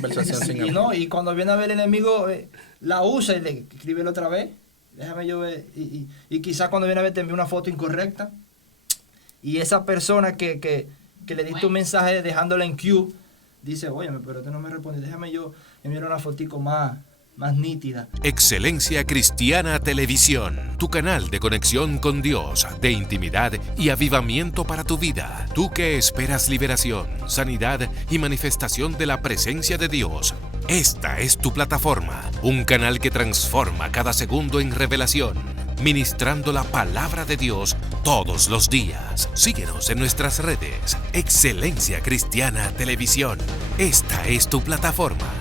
Conversación sin Y amor. no, y cuando viene a ver el enemigo, la usa y le escribe otra vez. Déjame yo ver. Y quizás cuando viene a ver te envía una foto incorrecta. Y esa persona que le diste un mensaje dejándola en queue, dice, oye, pero tú no me respondes, déjame yo enviar una fotico más nítida. Excelencia Cristiana Televisión, tu canal de conexión con Dios, de intimidad y avivamiento para tu vida. Tú que esperas liberación, sanidad y manifestación de la presencia de Dios. Esta es tu plataforma, un canal que transforma cada segundo en revelación, ministrando la palabra de Dios todos los días. Síguenos en nuestras redes. Excelencia Cristiana Televisión. Esta es tu plataforma.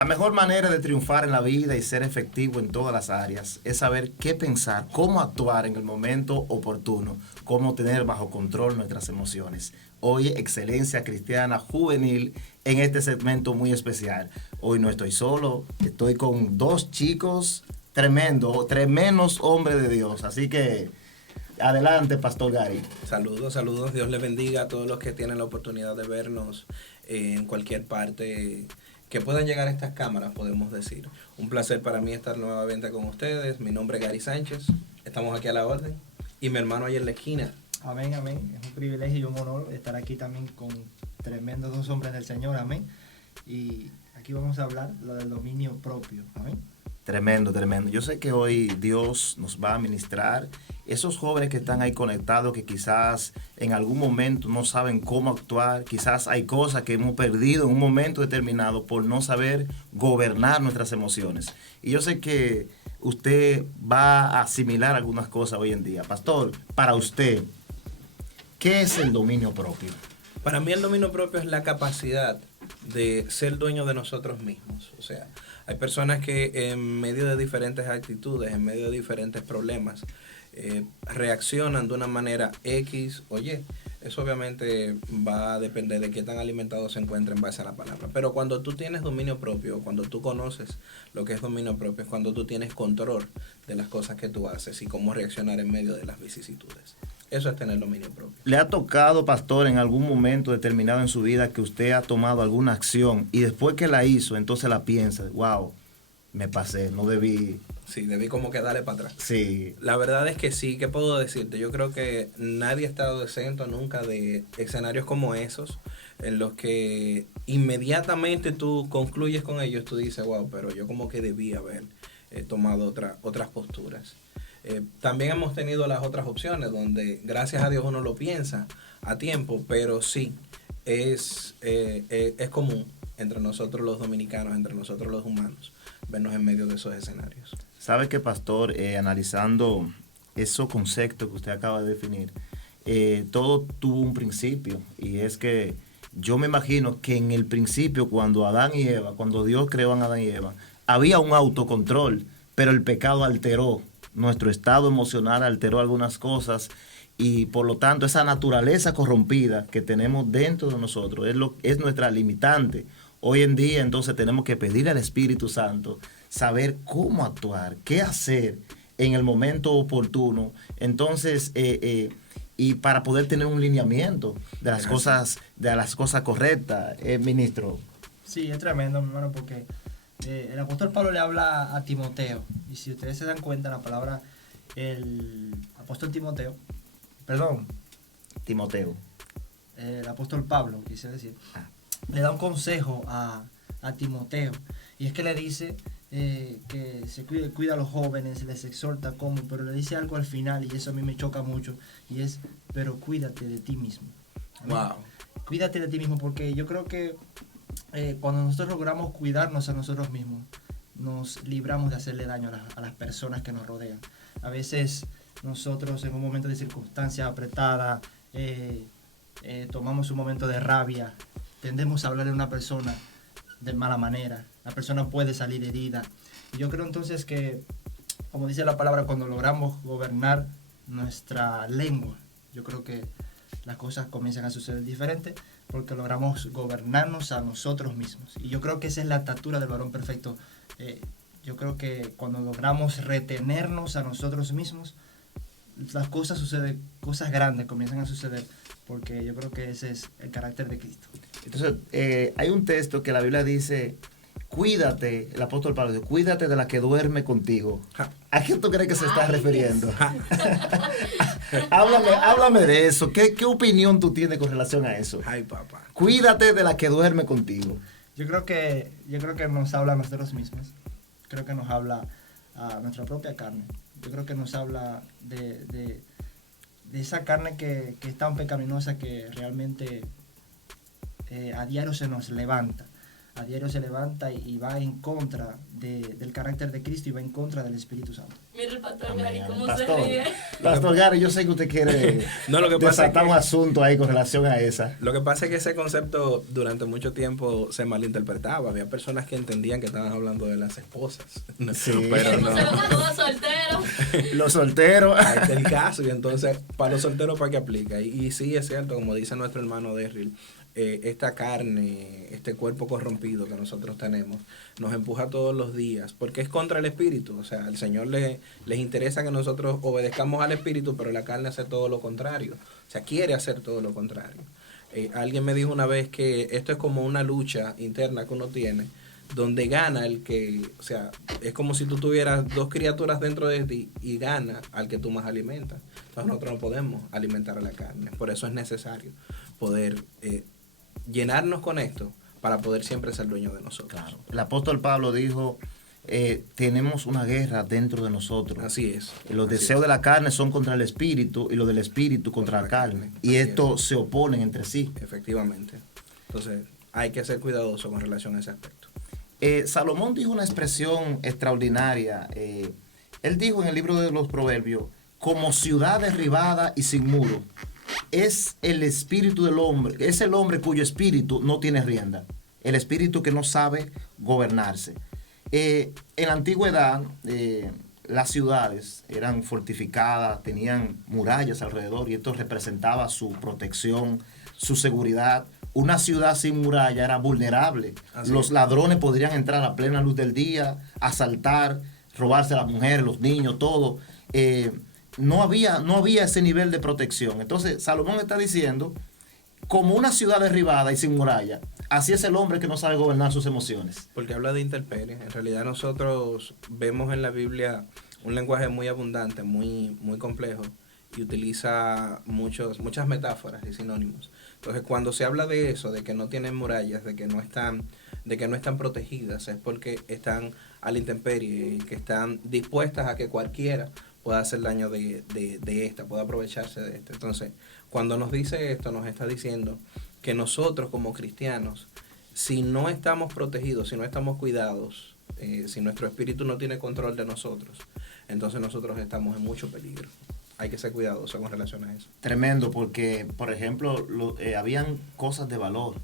La mejor manera de triunfar en la vida y ser efectivo en todas las áreas es saber qué pensar, cómo actuar en el momento oportuno, cómo tener bajo control nuestras emociones. Hoy, Excelencia Cristiana Juvenil en este segmento muy especial. Hoy no estoy solo, estoy con dos chicos tremendos hombres de Dios. Así que, adelante, Pastor Gary. Saludos, saludos. Dios les bendiga a todos los que tienen la oportunidad de vernos en cualquier parte que puedan llegar a estas cámaras, podemos decir. Un placer para mí estar nuevamente con ustedes. Mi nombre es Gary Sánchez. Estamos aquí a la orden. Y mi hermano ahí en la esquina. Amén, amén. Es un privilegio y un honor estar aquí también con tremendos dos hombres del Señor. Amén. Y aquí vamos a hablar lo del dominio propio. Amén. Tremendo, tremendo. Yo sé que hoy Dios nos va a ministrar. Esos jóvenes que están ahí conectados, que quizás en algún momento no saben cómo actuar, quizás hay cosas que hemos perdido en un momento determinado por no saber gobernar nuestras emociones. Y yo sé que usted va a asimilar algunas cosas hoy en día. Pastor, para usted, ¿qué es el dominio propio? Para mí el dominio propio es la capacidad de ser dueño de nosotros mismos. O sea, hay personas que en medio de diferentes actitudes, en medio de diferentes problemas, reaccionan de una manera X o Y. Eso obviamente va a depender de qué tan alimentado se encuentra en base a la palabra. Pero cuando tú tienes dominio propio, cuando tú conoces lo que es dominio propio, es cuando tú tienes control de las cosas que tú haces y cómo reaccionar en medio de las vicisitudes. Eso es tener dominio propio. ¿Le ha tocado, pastor, en algún momento determinado en su vida que usted ha tomado alguna acción y después que la hizo, entonces la piensa, wow, me pasé, no debí? Sí, debí como que darle para atrás. Sí. La verdad es que sí, ¿qué puedo decirte? Yo creo que nadie ha estado exento nunca de escenarios como esos, en los que inmediatamente tú concluyes con ellos, tú dices, wow, pero yo como que debí haber tomado otras posturas. También hemos tenido las otras opciones, donde gracias a Dios uno lo piensa a tiempo, pero sí, es común entre nosotros los dominicanos, entre nosotros los humanos, vernos en medio de esos escenarios. ¿Sabe qué, pastor? Analizando esos conceptos que usted acaba de definir, todo tuvo un principio, y es que yo me imagino que en el principio, cuando Adán y Eva, cuando Dios creó a Adán y Eva, había un autocontrol, pero el pecado alteró nuestro estado emocional, alteró algunas cosas, y por lo tanto esa naturaleza corrompida que tenemos dentro de nosotros es nuestra limitante. Hoy en día entonces tenemos que pedir al Espíritu Santo saber cómo actuar, qué hacer en el momento oportuno, entonces y para poder tener un lineamiento de las cosas correctas, ministro. Sí, es tremendo, mi hermano, porque el apóstol Pablo le habla a Timoteo. Y si ustedes se dan cuenta, la palabra, el apóstol Timoteo, perdón, el apóstol Pablo, quise decir, le da un consejo a Timoteo. Y es que le dice que se cuida a los jóvenes, les exhorta como, pero le dice algo al final, y eso a mí me choca mucho, y es, pero cuídate de ti mismo. Wow. Cuídate de ti mismo, porque yo creo que cuando nosotros logramos cuidarnos a nosotros mismos, nos libramos de hacerle daño a las personas que nos rodean. A veces nosotros en un momento de circunstancia apretada, tomamos un momento de rabia, tendemos a hablarle a una persona de mala manera, la persona puede salir herida. Y yo creo entonces que, como dice la palabra, cuando logramos gobernar nuestra lengua, yo creo que las cosas comienzan a suceder diferente, porque logramos gobernarnos a nosotros mismos. Y yo creo que esa es la estatura del varón perfecto. Yo creo que cuando logramos retenernos a nosotros mismos, las cosas suceden, cosas grandes comienzan a suceder, porque yo creo que ese es el carácter de Cristo. Entonces, hay un texto que la Biblia dice, cuídate, el apóstol Pablo dice, cuídate de la que duerme contigo. ¿A qué tú crees que se está refiriendo? háblame de eso. ¿Qué opinión tú tienes con relación a eso? Ay, papá. Cuídate de la que duerme contigo. Yo creo que nos habla a nosotros mismos. Creo que nos habla a nuestra propia carne. Yo creo que nos habla de esa carne que es tan pecaminosa que realmente a diario se nos levanta. A diario se levanta y va en contra del carácter de Cristo y va en contra del Espíritu Santo. Mira el pastor Gary cómo Pastor, se ríe. Pastor Gary, yo sé que usted quiere No, lo que pasa desatar es que- un asunto ahí con relación a esa. Lo que pasa es que ese concepto durante mucho tiempo se malinterpretaba. Había personas que entendían que estaban hablando de las esposas. Sí. Pero no. Saludos a todos solteros. Los solteros. Ahí está el caso. Y entonces, para los solteros, ¿para qué aplica? Y sí, es cierto, como dice nuestro hermano Derril, esta carne, este cuerpo corrompido que nosotros tenemos, nos empuja todos los días, porque es contra el espíritu. O sea, al Señor les interesa que nosotros obedezcamos al espíritu, pero la carne hace todo lo contrario. O sea, quiere hacer todo lo contrario. Alguien me dijo una vez que esto es como una lucha interna que uno tiene, donde gana el que, o sea, es como si tú tuvieras dos criaturas dentro de ti y gana al que tú más alimentas. Entonces nosotros no podemos alimentar a la carne. Por eso es necesario poder llenarnos con esto para poder siempre ser dueño de nosotros. Claro. El apóstol Pablo dijo, tenemos una guerra dentro de nosotros. Así es. Los así deseos es. de la carne son contra el espíritu y los del espíritu contra la carne. Y Así esto es. se oponen entre sí. Efectivamente. Entonces hay que ser cuidadoso con relación a ese aspecto. Salomón dijo una expresión extraordinaria. Él dijo en el libro de los Proverbios, como ciudad derribada y sin muro, es el espíritu del hombre, es el hombre cuyo espíritu no tiene rienda, el espíritu que no sabe gobernarse. En la antigüedad, las ciudades eran fortificadas, tenían murallas alrededor y esto representaba su protección, su seguridad. Una ciudad sin muralla era vulnerable. Los ladrones podrían entrar a plena luz del día, asaltar, robarse a las mujeres, los niños, todo. No había ese nivel de protección. Entonces, Salomón está diciendo, como una ciudad derribada y sin muralla, así es el hombre que no sabe gobernar sus emociones. Porque habla de intemperie. En realidad nosotros vemos en la Biblia un lenguaje muy abundante, muy, muy complejo, y utiliza muchas metáforas y sinónimos. Entonces, cuando se habla de eso, de que no tienen murallas, de que no están protegidas, es porque están a la intemperie y que están dispuestas a que cualquiera pueda hacer daño de esta, pueda aprovecharse de esta. Entonces, cuando nos dice esto, nos está diciendo que nosotros como cristianos, si no estamos protegidos, si no estamos cuidados, si nuestro espíritu no tiene control de nosotros, entonces nosotros estamos en mucho peligro. Hay que ser cuidadosos con relación a eso. Tremendo, porque, por ejemplo, habían cosas de valor.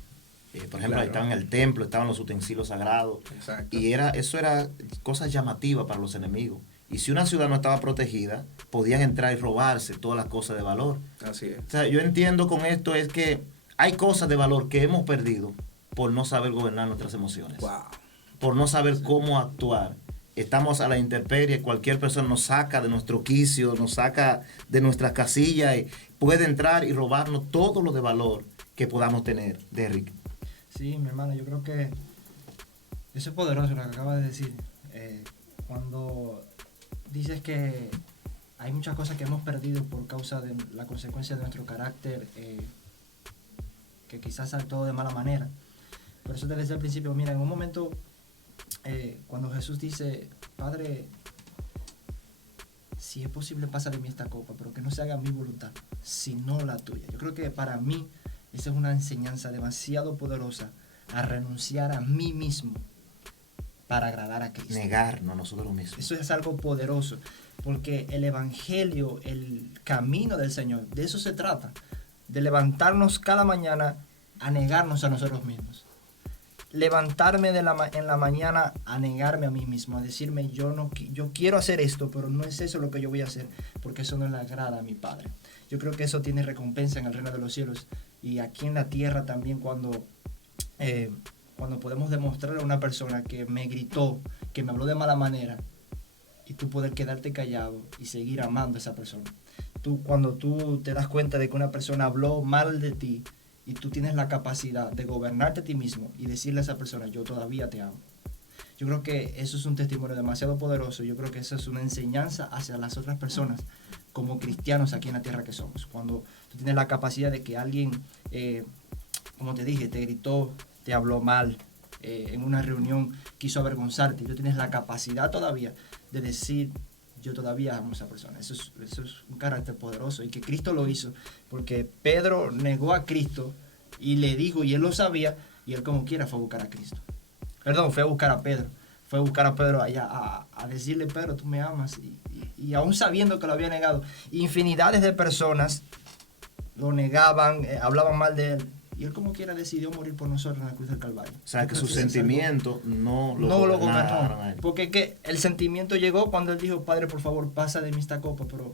Por ejemplo, Claro. estaban el templo, estaban los utensilios sagrados. Exacto. Y eso era cosas llamativas para los enemigos. Y si una ciudad no estaba protegida, podían entrar y robarse todas las cosas de valor. Así es. O sea, yo entiendo con esto es que hay cosas de valor que hemos perdido por no saber gobernar nuestras emociones. Wow. Por no saber cómo actuar. Estamos a la intemperie, cualquier persona nos saca de nuestro quicio, nos saca de nuestra casilla y puede entrar y robarnos todo lo de valor que podamos tener, Derrick. Sí, mi hermano, yo creo que eso es poderoso lo que acabas de decir. Cuando dices que hay muchas cosas que hemos perdido por causa de la consecuencia de nuestro carácter, que quizás actuó de mala manera. Por eso desde el principio, mira, en un momento, cuando Jesús dice, Padre, si es posible, pasa de mí esta copa, pero que no se haga mi voluntad, sino la tuya. Yo creo que para mí esa es una enseñanza demasiado poderosa, a renunciar a mí mismo para agradar a Cristo. Negarnos a nosotros mismos. Eso es algo poderoso, porque el evangelio, el camino del Señor, de eso se trata, de levantarnos cada mañana a negarnos a nosotros mismos. Levantarme en la mañana a negarme a mí mismo, a decirme yo quiero hacer esto, pero no es eso lo que yo voy a hacer, porque eso no le agrada a mi Padre. Yo creo que eso tiene recompensa en el reino de los cielos y aquí en la tierra también cuando podemos demostrar a una persona que me gritó, que me habló de mala manera, y tú poder quedarte callado y seguir amando a esa persona. cuando tú te das cuenta de que una persona habló mal de ti y tú tienes la capacidad de gobernarte a ti mismo y decirle a esa persona, yo todavía te amo. Yo creo que eso es un testimonio demasiado poderoso. Yo creo que eso es una enseñanza hacia las otras personas como cristianos aquí en la tierra que somos. Cuando tú tienes la capacidad de que alguien, como te dije, te gritó, te habló mal, en una reunión quiso avergonzarte, y tú tienes la capacidad todavía de decir, yo todavía amo a esa persona. Eso es un carácter poderoso y que Cristo lo hizo, porque Pedro negó a Cristo y le dijo, y él lo sabía, y él como quiera fue a buscar a Cristo. Perdón, fue a buscar a Pedro. Fue a buscar a Pedro allá a decirle, Pedro, tú me amas. Y aún sabiendo que lo había negado, infinidades de personas lo negaban, hablaban mal de él. Y él como quiera decidió morir por nosotros en la cruz del Calvario. O sea, que su sentimiento no lo gobernó. Porque que el sentimiento llegó cuando él dijo, Padre, por favor, pasa de mí esta copa. Pero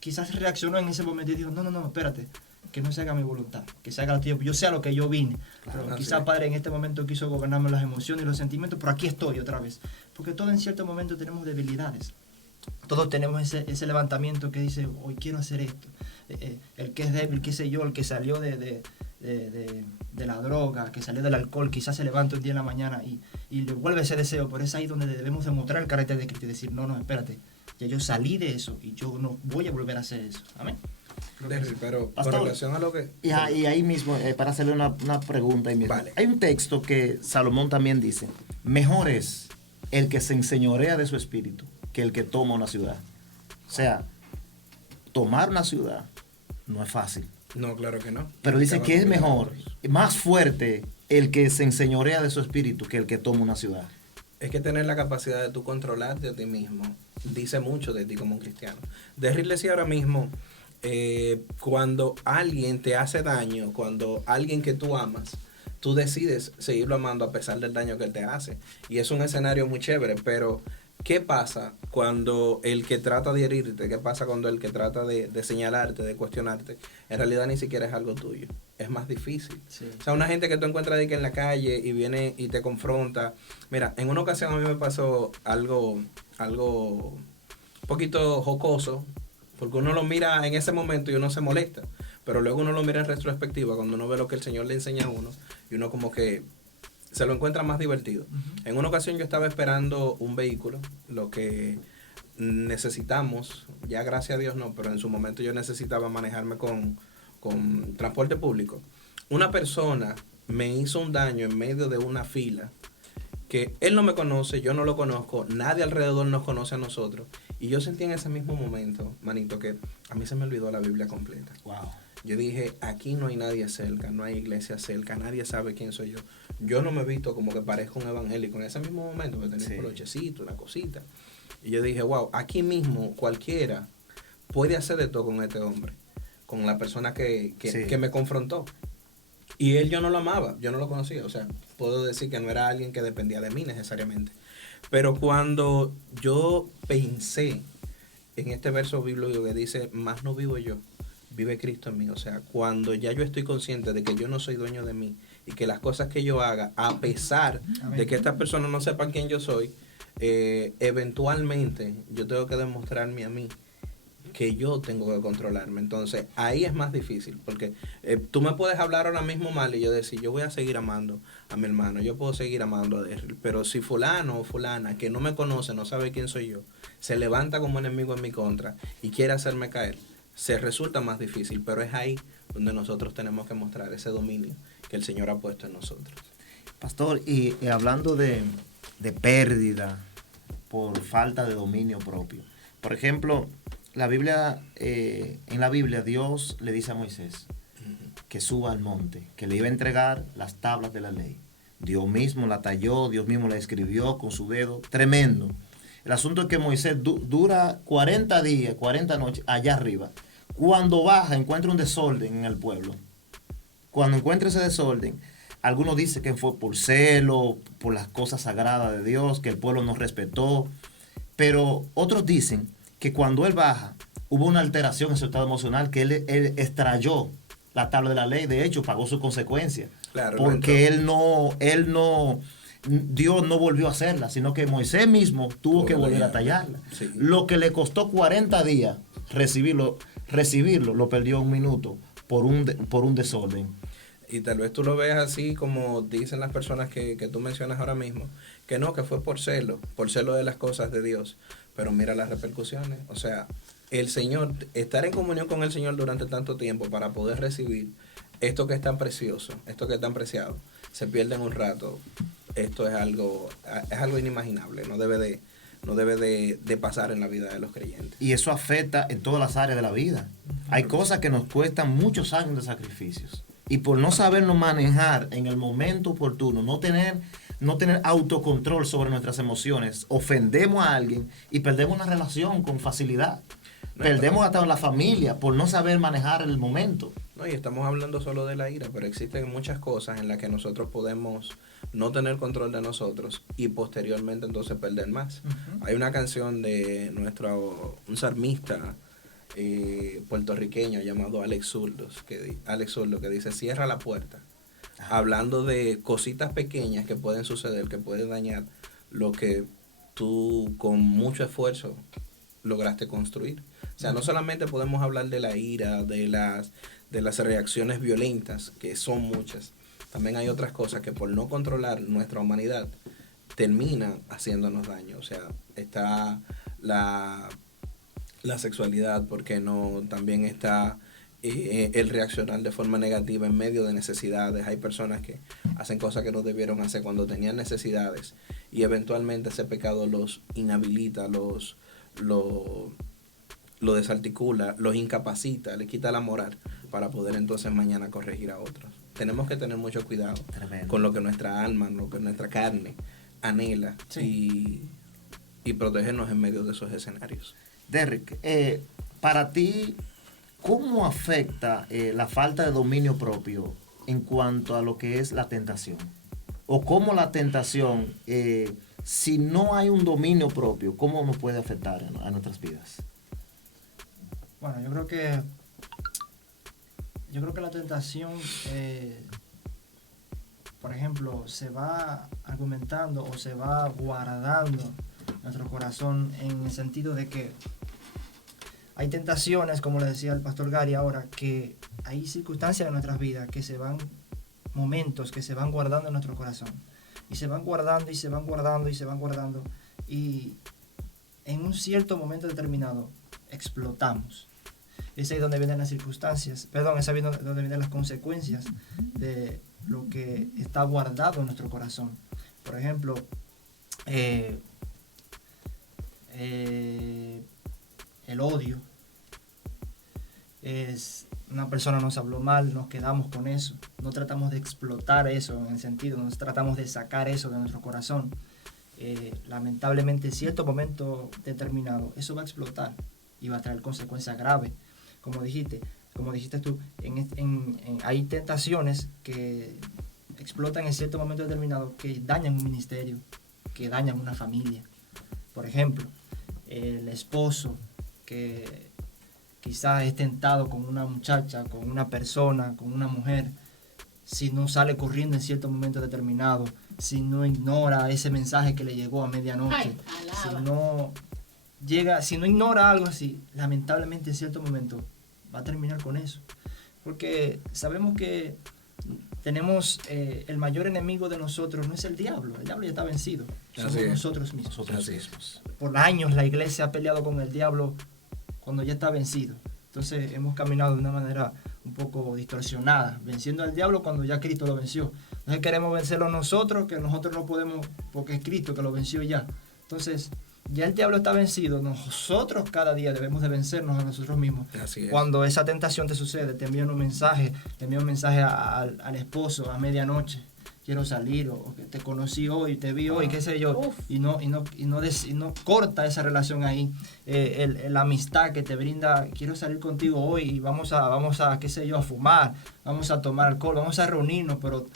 quizás reaccionó en ese momento y dijo, no, espérate, que no se haga mi voluntad, que se haga la tuya. Yo sé a lo que yo vine. Claro, pero quizás, Padre, en este momento quiso gobernarme las emociones y los sentimientos, pero aquí estoy otra vez. Porque todos en cierto momento tenemos debilidades. Todos tenemos ese levantamiento que dice, hoy quiero hacer esto. El que es débil, qué sé yo, el que salió de la droga, que salió del alcohol, quizás se levanta un día en la mañana y le vuelve ese deseo, pero es ahí donde debemos demostrar el carácter de Cristo y decir, no, espérate, ya yo salí de eso y yo no voy a volver a hacer eso. Amén. Pero Pastor, con relación a lo que... Y ahí mismo, para hacerle una pregunta, ahí mismo. Vale. Hay un texto que Salomón también dice, mejor es el que se enseñorea de su espíritu que el que toma una ciudad. O sea, tomar una ciudad no es fácil. No, claro que no. Pero dice que es mejor, más fuerte el que se enseñorea de su espíritu que el que toma una ciudad. Es que tener la capacidad de tú controlarte a ti mismo dice mucho de ti como un cristiano. Decirle si ahora mismo, cuando alguien te hace daño, cuando alguien que tú amas, tú decides seguirlo amando a pesar del daño que él te hace. Y es un escenario muy chévere, pero ¿qué pasa cuando el que trata de herirte? ¿Qué pasa cuando el que trata de señalarte, de cuestionarte, en realidad ni siquiera es algo tuyo? Es más difícil. Sí. O sea, una gente que tú encuentras de que en la calle y viene y te confronta. Mira, en una ocasión a mí me pasó algo un poquito jocoso, porque uno lo mira en ese momento y uno se molesta, pero luego uno lo mira en retrospectiva cuando uno ve lo que el Señor le enseña a uno y uno como que se lo encuentra más divertido. Uh-huh. En una ocasión yo estaba esperando un vehículo, lo que necesitamos, ya gracias a Dios no, pero en su momento yo necesitaba manejarme con transporte público. Una persona me hizo un daño en medio de una fila que él no me conoce, yo no lo conozco, nadie alrededor nos conoce a nosotros. Y yo sentí en ese mismo momento, manito, que a mí se me olvidó la Biblia completa. Wow. Yo dije, aquí no hay nadie cerca, no hay iglesia cerca, nadie sabe quién soy yo. Yo no me he visto como que parezco un evangélico en ese mismo momento, me tenía un colochecito, una cosita. Y yo dije, wow, aquí mismo cualquiera puede hacer de todo con este hombre, con la persona que me confrontó. Y él yo no lo amaba, yo no lo conocía, o sea, puedo decir que no era alguien que dependía de mí necesariamente. Pero cuando yo pensé en este verso bíblico que dice, más no vivo yo, vive Cristo en mí. O sea, cuando ya yo estoy consciente de que yo no soy dueño de mí y que las cosas que yo haga, a pesar de que estas personas no sepan quién yo soy, eventualmente yo tengo que demostrarme a mí que yo tengo que controlarme. Entonces ahí es más difícil, porque tú me puedes hablar ahora mismo mal y yo decir, yo voy a seguir amando a mi hermano, yo puedo seguir amando a Derry, pero si fulano o fulana que no me conoce, no sabe quién soy yo, se levanta como enemigo en mi contra y quiere hacerme caer, se resulta más difícil, pero es ahí donde nosotros tenemos que mostrar ese dominio que el Señor ha puesto en nosotros. Pastor, y hablando de pérdida por falta de dominio propio, por ejemplo, la Biblia, en la Biblia Dios le dice a Moisés que suba al monte, que le iba a entregar las tablas de la ley. Dios mismo la talló, Dios mismo la escribió con su dedo, tremendo. El asunto es que Moisés dura 40 días, 40 noches allá arriba. Cuando baja encuentra un desorden en el pueblo. Cuando encuentra ese desorden, algunos dicen que fue por celo, por las cosas sagradas de Dios, que el pueblo no respetó, pero otros dicen que cuando él baja, hubo una alteración en su estado emocional, que él extrayó la tabla de la ley, de hecho pagó sus consecuencias, claro, porque Dios no volvió a hacerla, sino que Moisés mismo tuvo que volver a tallarla. Sí. Lo que le costó 40 días recibirlo, recibirlo, lo perdió 1 minuto por un desorden. Y tal vez tú lo veas así como dicen las personas que tú mencionas ahora mismo, que no, que fue por celo de las cosas de Dios. Pero mira las repercusiones. O sea, el Señor, estar en comunión con el Señor durante tanto tiempo para poder recibir esto que es tan precioso, esto que es tan preciado, se pierde en un rato. Esto es algo inimaginable, no debe de pasar en la vida de los creyentes. Y eso afecta en todas las áreas de la vida. Hay cosas que nos cuestan muchos años de sacrificios. Y por no sabernos manejar en el momento oportuno, no tener autocontrol sobre nuestras emociones, ofendemos a alguien y perdemos una relación con facilidad. Perdemos hasta la familia por no saber manejar el momento. No, y estamos hablando solo de la ira, pero existen muchas cosas en las que nosotros podemos no tener control de nosotros y posteriormente entonces perder más. Uh-huh. Hay una canción de un salmista puertorriqueño llamado Alex Zurdo que dice: cierra la puerta. Hablando de cositas pequeñas que pueden suceder, que pueden dañar lo que tú con mucho esfuerzo lograste construir. O sea, no solamente podemos hablar de la ira, de las reacciones violentas, que son muchas. También hay otras cosas que por no controlar nuestra humanidad terminan haciéndonos daño. O sea, está la sexualidad, porque no, también está el reaccionar de forma negativa en medio de necesidades. Hay personas que hacen cosas que no debieron hacer cuando tenían necesidades y eventualmente ese pecado los inhabilita, lo desarticula, los incapacita, le quita la moral para poder entonces mañana corregir a otros. Tenemos que tener mucho cuidado con lo que nuestra alma, lo que nuestra carne anhela, sí, y protegernos en medio de esos escenarios. Derrick, para ti, ¿cómo afecta la falta de dominio propio en cuanto a lo que es la tentación? ¿O cómo la tentación, si no hay un dominio propio, cómo nos puede afectar a nuestras vidas? Bueno, yo creo que la tentación, por ejemplo, se va argumentando o se va guardando en nuestro corazón en el sentido de que hay tentaciones, como le decía el pastor Gary ahora, que hay circunstancias en nuestras vidas momentos que se van guardando en nuestro corazón. Y se van guardando y se van guardando y se van guardando. Y en un cierto momento determinado explotamos. Es ahí donde vienen las circunstancias, es ahí donde vienen las consecuencias de lo que está guardado en nuestro corazón. Por ejemplo, el odio. Una persona nos habló mal, nos quedamos con eso, no tratamos de explotar eso en el sentido, no tratamos de sacar eso de nuestro corazón. Lamentablemente en cierto momento determinado eso va a explotar y va a traer consecuencias graves. Como dijiste tú, hay tentaciones que explotan en cierto momento determinado, que dañan un ministerio, que dañan una familia. Por ejemplo, el esposo que quizás es tentado con una muchacha, con una persona, con una mujer, si no sale corriendo en cierto momento determinado, si no ignora ese mensaje que le llegó a medianoche, si no ignora algo así, lamentablemente en cierto momento va a terminar con eso. Porque sabemos que tenemos el mayor enemigo de nosotros no es el diablo ya está vencido, somos nosotros mismos. Por años la iglesia ha peleado con el diablo cuando ya está vencido. Entonces hemos caminado de una manera un poco distorsionada, venciendo al diablo cuando ya Cristo lo venció. Entonces queremos vencerlo nosotros, que nosotros no podemos porque es Cristo que lo venció ya. Entonces ya el diablo está vencido, nosotros cada día debemos de vencernos a nosotros mismos. Cuando esa tentación te sucede, te envían un mensaje, al esposo a medianoche: quiero salir, o que te conocí hoy, te vi hoy, qué sé yo, y no corta esa relación ahí. La amistad que te brinda: quiero salir contigo hoy y vamos a qué sé yo, a fumar, vamos a tomar alcohol, vamos a reunirnos, pero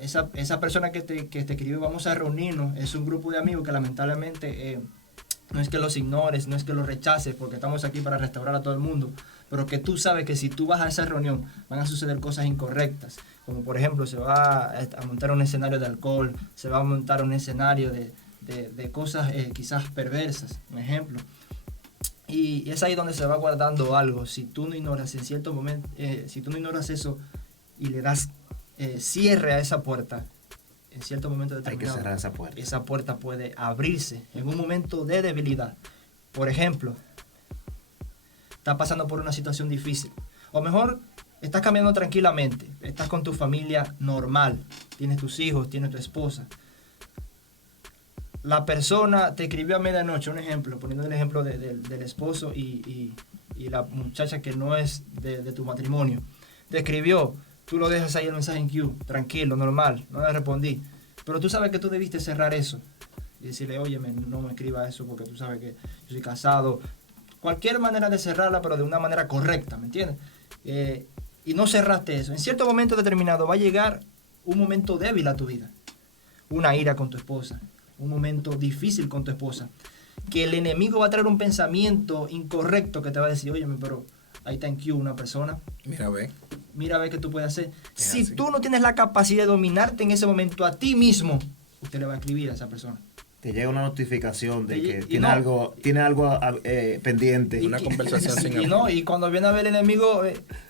esa persona que te escribió vamos a reunirnos es un grupo de amigos que lamentablemente no es que los ignores, no es que los rechaces, porque estamos aquí para restaurar a todo el mundo, pero que tú sabes que si tú vas a esa reunión van a suceder cosas incorrectas, como por ejemplo se va a montar un escenario de alcohol, se va a montar un escenario de cosas quizás perversas, un ejemplo. Y es ahí donde se va guardando algo. Si tú no ignoras en cierto momento, si tú no ignoras eso y le das cierre a esa puerta, en cierto momento Hay que determinado, cerrar esa puerta. esa puerta puede abrirse en un momento de debilidad. Por ejemplo, estás pasando por una situación difícil. O mejor, estás caminando tranquilamente, estás con tu familia normal, tienes tus hijos, tienes tu esposa. La persona te escribió a medianoche, un ejemplo, poniendo el ejemplo del esposo y la muchacha que no es de tu matrimonio. Te escribió, tú lo dejas ahí el mensaje en queue, tranquilo, normal, no le respondí. Pero tú sabes que tú debiste cerrar eso y decirle, oye, no me escriba eso porque tú sabes que yo soy casado. Cualquier manera de cerrarla, pero de una manera correcta, ¿me entiendes? Y no cerraste eso. En cierto momento determinado va a llegar un momento débil a tu vida. Una ira con tu esposa, un momento difícil con tu esposa, que el enemigo va a traer un pensamiento incorrecto que te va a decir, oye, pero ahí está en queue una persona. Mira, ve. Mira a ver qué tú puedes hacer. Es Si así. tú no tienes la capacidad de dominarte en ese momento a ti mismo, usted le va a escribir a esa persona. Te llega una notificación de Y que no. tiene algo pendiente. Una conversación sin y no, y cuando viene a ver el enemigo,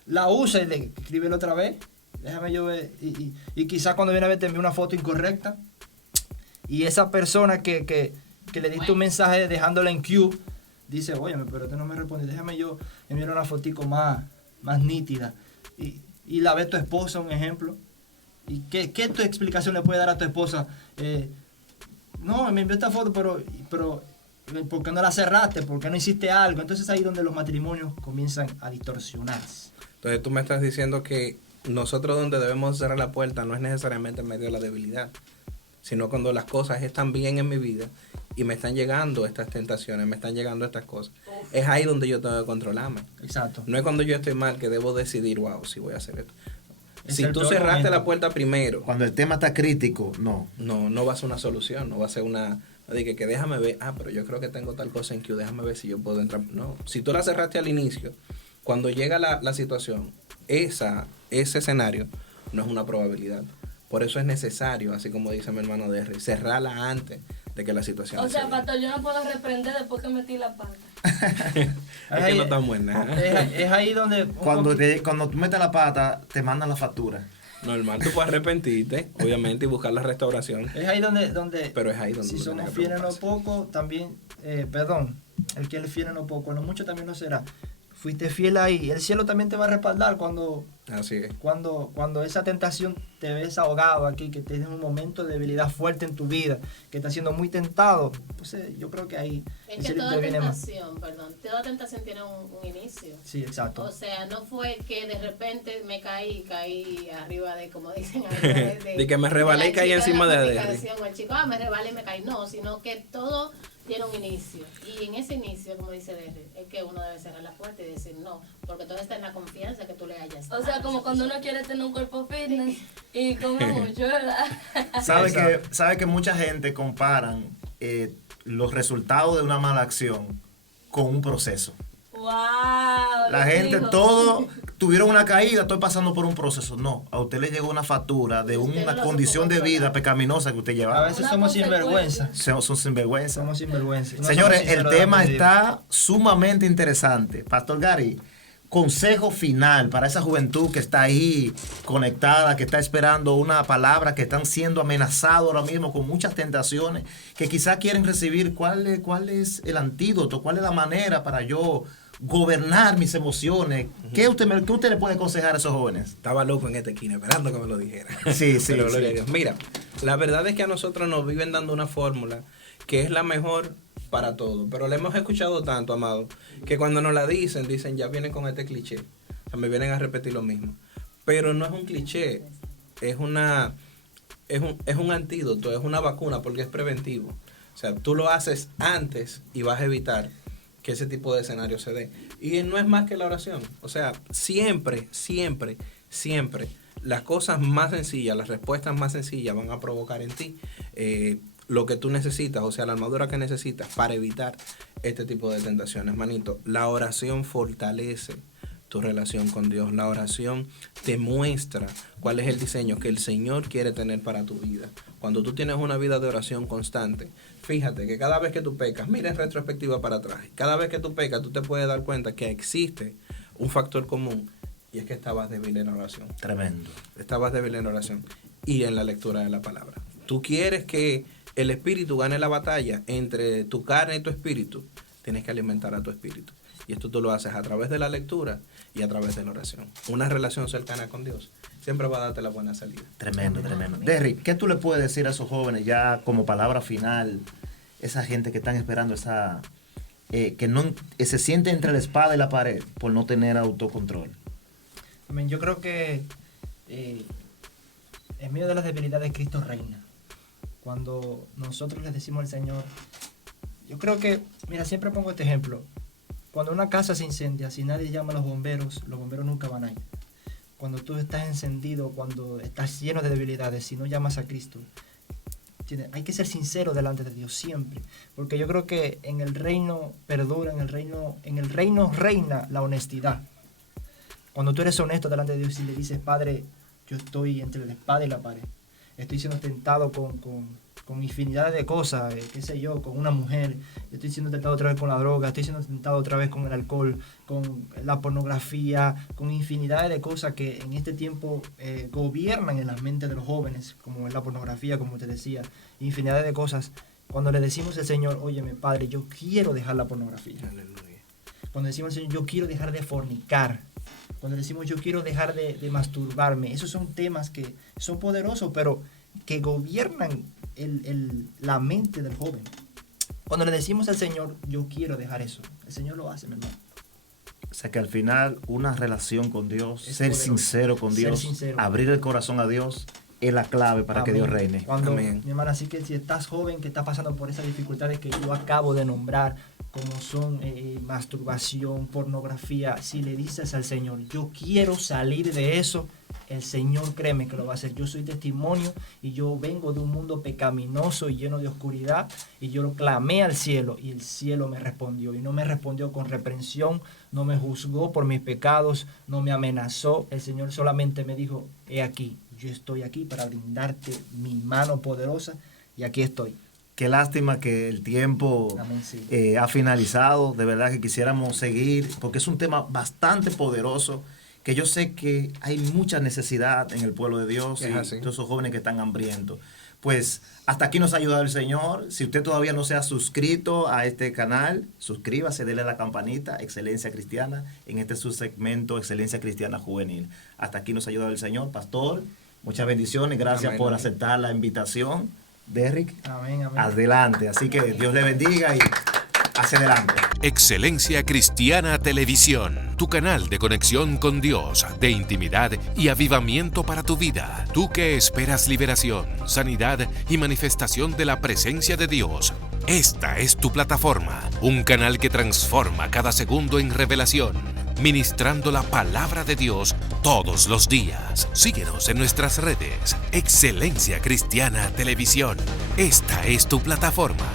la usa y le escribe otra vez. Déjame yo ver. Y quizás cuando viene a ver te envía una foto incorrecta. Y esa persona que le diste un mensaje dejándola en queue, dice, oye, pero tú no me respondes, déjame yo enviar una fotico más nítida. Y la ve tu esposa, un ejemplo. ¿Y qué tu explicación le puede dar a tu esposa? No, me envió esta foto, pero ¿por qué no la cerraste? ¿Por qué no hiciste algo? Entonces ahí es donde los matrimonios comienzan a distorsionarse. Entonces tú me estás diciendo que nosotros donde debemos cerrar la puerta no es necesariamente en medio de la debilidad, sino cuando las cosas están bien en mi vida y me están llegando estas tentaciones, me están llegando estas cosas. Es ahí donde yo tengo que controlarme. Exacto. No es cuando yo estoy mal que debo decidir, wow, si voy a hacer esto. Es Si el tú peor cerraste momento. la puerta primero, Cuando el tema está crítico, no. no va a ser una solución, no va a ser una... De que déjame ver, pero yo creo que tengo tal cosa en queue, déjame ver si yo puedo entrar. No, si tú la cerraste al inicio, cuando llega la situación, ese escenario no es una probabilidad. Por eso es necesario, así como dice mi hermano Derry, cerrarla antes de que la situación O sea, se dé. pastor, yo no puedo reprender después que metí la pata. Es que no está buena. Es ahí donde... Cuando tú metes la pata, te mandan la factura. Normal, tú puedes arrepentirte, obviamente, y buscar la restauración. Es ahí donde Pero es ahí donde si uno somos tiene que fieles en lo preocuparse. poco, también, el que es fiel en lo poco, en lo mucho también lo será. Fuiste fiel ahí, el cielo también te va a respaldar cuando Así es. esa tentación te ves ahogado aquí, que tienes un momento de debilidad fuerte en tu vida, que estás siendo muy tentado. Entonces, yo creo que ahí Es el que cielo toda interviene más. toda tentación tiene un inicio. Sí, exacto. O sea, no fue que de repente me caí arriba de, como dicen, arriba De que me rebalé y la caí chica encima de la Derry. publicación, o el chico, me rebalé y me caí. No, sino que todo tiene un inicio. Y en ese inicio, como dice Derry, es que uno debe cerrar la puerta y decir no, porque todo está en la confianza que tú le hayas dado O sea, a como esa cuando persona. uno quiere tener un cuerpo fitness y come mucho, ¿verdad? Sabe que mucha gente comparan los resultados de una mala acción con un proceso. ¡Wow! La gente, todos tuvieron una caída, estoy pasando por un proceso. No, a usted le llegó una factura de Usted no una lo condición supo de vida controlar. pecaminosa que usted A llevaba. veces Una somos consecuencia. sinvergüenza. Son sinvergüenza. Somos sinvergüenza. No Señores, somos el sinceros tema delante de Dios. está sumamente interesante. Pastor Gary, consejo final para esa juventud que está ahí conectada, que está esperando una palabra, que están siendo amenazados ahora mismo con muchas tentaciones, que quizás quieren recibir cuál es el antídoto, cuál es la manera para yo gobernar mis emociones. ¿Qué usted le puede aconsejar a esos jóvenes? Estaba loco en esta esquina esperando que me lo dijera. Sí, sí, Pero gloria sí. a Dios. Mira, la verdad es que a nosotros nos viven dando una fórmula que es la mejor para todo. Pero la hemos escuchado tanto, amado, que cuando nos la dicen ya vienen con este cliché. O sea, me vienen a repetir lo mismo. Pero no es un cliché, es un antídoto, es una vacuna porque es preventivo. O sea, tú lo haces antes y vas a evitar que ese tipo de escenario se dé. Y no es más que la oración. O sea, siempre las cosas más sencillas, las respuestas más sencillas van a provocar en ti lo que tú necesitas, o sea, la armadura que necesitas para evitar este tipo de tentaciones, manito. La oración fortalece tu relación con Dios. La oración te muestra cuál es el diseño que el Señor quiere tener para tu vida. Cuando tú tienes una vida de oración constante, fíjate que cada vez que tú pecas, mira en retrospectiva para atrás, cada vez que tú pecas, tú te puedes dar cuenta que existe un factor común, y es que estabas débil en oración. Tremendo. Estabas débil en oración y en la lectura de la palabra. Tú quieres que el espíritu gane la batalla entre tu carne y tu espíritu, tienes que alimentar a tu espíritu. Y esto tú lo haces a través de la lectura y a través de la oración. Una relación cercana con Dios siempre va a darte la buena salida. Tremendo, tremendo. Derrick, ¿qué tú le puedes decir a esos jóvenes ya como palabra final? Esa gente que están esperando esa... que no se siente entre la espada y la pared por no tener autocontrol. Amén. Yo creo que en medio de las debilidades Cristo reina. Cuando nosotros le decimos al Señor, yo creo que, mira, siempre pongo este ejemplo. Cuando una casa se incendia, si nadie llama a los bomberos nunca van a ir. Cuando tú estás encendido, cuando estás lleno de debilidades, si no llamas a Cristo, hay que ser sincero delante de Dios siempre. Porque yo creo que en el reino perdura, en el reino reina la honestidad. Cuando tú eres honesto delante de Dios y le dices, Padre, yo estoy entre la espada y la pared. Estoy siendo tentado con infinidad de cosas, qué sé yo, con una mujer. Estoy siendo tentado otra vez con la droga, estoy siendo tentado otra vez con el alcohol, con la pornografía, con infinidad de cosas que en este tiempo gobiernan en las mentes de los jóvenes, como es la pornografía, como te decía, infinidad de cosas. Cuando le decimos al Señor, óyeme, Padre, yo quiero dejar la pornografía. Aleluya. Cuando decimos al Señor, yo quiero dejar de fornicar. Cuando decimos, yo quiero dejar de masturbarme. Esos son temas que son poderosos, pero que gobiernan la mente del joven. Cuando le decimos al Señor, yo quiero dejar eso, el Señor lo hace, mi hermano. O sea que al final una relación con Dios, Es ser poderoso. sincero con Ser Dios, sincero. abrir el corazón a Dios, es la clave para que Amén. Dios reine. Cuando, Amén. mi hermana, así que si estás joven, que estás pasando por esas dificultades que yo acabo de nombrar, como son masturbación, pornografía, si le dices al Señor, yo quiero salir de eso, el Señor, créeme que lo va a hacer. Yo soy testimonio y yo vengo de un mundo pecaminoso y lleno de oscuridad, y yo lo clamé al cielo y el cielo me respondió, y no me respondió con reprensión, no me juzgó por mis pecados, no me amenazó. El Señor solamente me dijo, he aquí, yo estoy aquí para brindarte mi mano poderosa, y aquí estoy. Qué lástima que el tiempo Amén, sí. ha finalizado. De verdad que quisiéramos seguir, porque es un tema bastante poderoso, que yo sé que hay mucha necesidad en el pueblo de Dios Es y así. todos esos jóvenes que están hambrientos. Pues hasta aquí nos ha ayudado el Señor. Si usted todavía no se ha suscrito a este canal, suscríbase, dele a la campanita, Excelencia Cristiana, en este subsegmento Excelencia Cristiana Juvenil. Hasta aquí nos ha ayudado el Señor. Pastor, muchas bendiciones. Gracias Amén, por amén. aceptar la invitación. Derrick, Amén, amén. adelante. Así que Dios le bendiga y hacia adelante. Excelencia Cristiana Televisión, tu canal de conexión con Dios, de intimidad y avivamiento para tu vida. Tú que esperas liberación, sanidad y manifestación de la presencia de Dios. Esta es tu plataforma, un canal que transforma cada segundo en revelación, ministrando la palabra de Dios todos los días. Síguenos en nuestras redes. Excelencia Cristiana Televisión. Esta es tu plataforma.